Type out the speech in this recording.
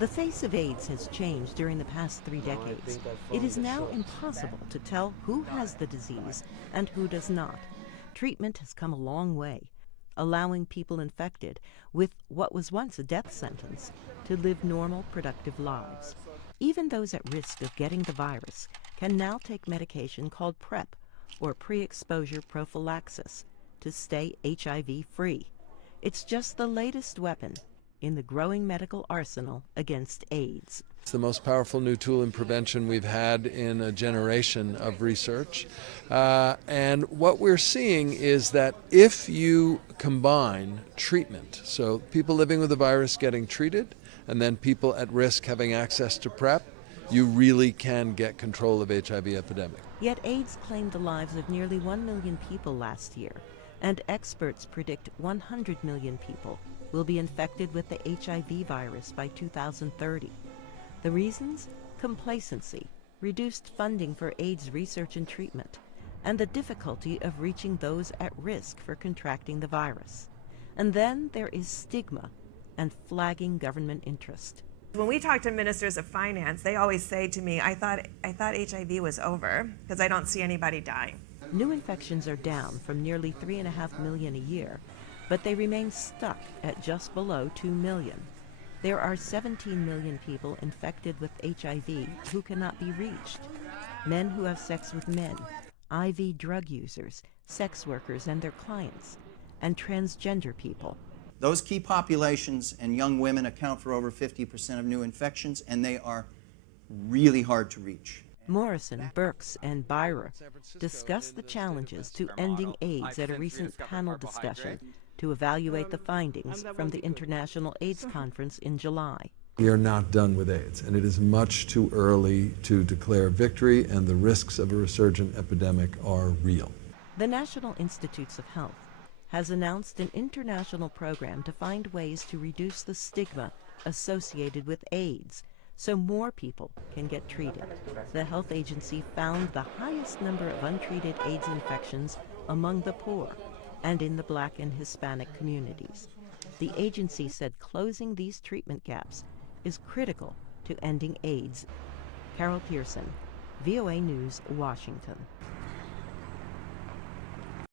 The face of AIDS has changed during the past 3 decades. It is now impossible to tell who has the disease and who does not. Treatment has come a long way, allowing people infected with what was once a death sentence to live normal, productive lives. Even those at risk of getting the virus can now take medication called PrEP, or pre-exposure prophylaxis, to stay HIV-free. It's just the latest weapon in the growing medical arsenal against AIDS. It's the most powerful new tool in prevention we've had in a generation of research. And what we're seeing is that if you combine treatment, so people living with the virus getting treated, and then people at risk having access to PrEP, you really can get control of HIV epidemic. Yet AIDS claimed the lives of nearly 1 million people last year, and experts predict 100 million people will be infected with the HIV virus by 2030. The reasons? Complacency, reduced funding for AIDS research and treatment, and the difficulty of reaching those at risk for contracting the virus. And then there is stigma and flagging government interest. When we talk to ministers of finance, they always say to me, I thought HIV was over because I don't see anybody dying. New infections are down from nearly 3.5 million a year, but they remain stuck at just below 2 million. There are 17 million people infected with HIV who cannot be reached. Men who have sex with men, IV drug users, sex workers and their clients, and transgender people. Those key populations and young women account for over 50% of new infections, and they are really hard to reach. Morrison, Birx, and Byra discussed the challenges to ending AIDS at a recent panel discussion to evaluate the findings from the International AIDS Conference in July. We are not done with AIDS, and it is much too early to declare victory, and the risks of a resurgent epidemic are real. The National Institutes of Health has announced an international program to find ways to reduce the stigma associated with AIDS so more people can get treated. The health agency found the highest number of untreated AIDS infections among the poor and in the Black and Hispanic communities. The agency said closing these treatment gaps is critical to ending AIDS. Carol Pearson, VOA News, Washington.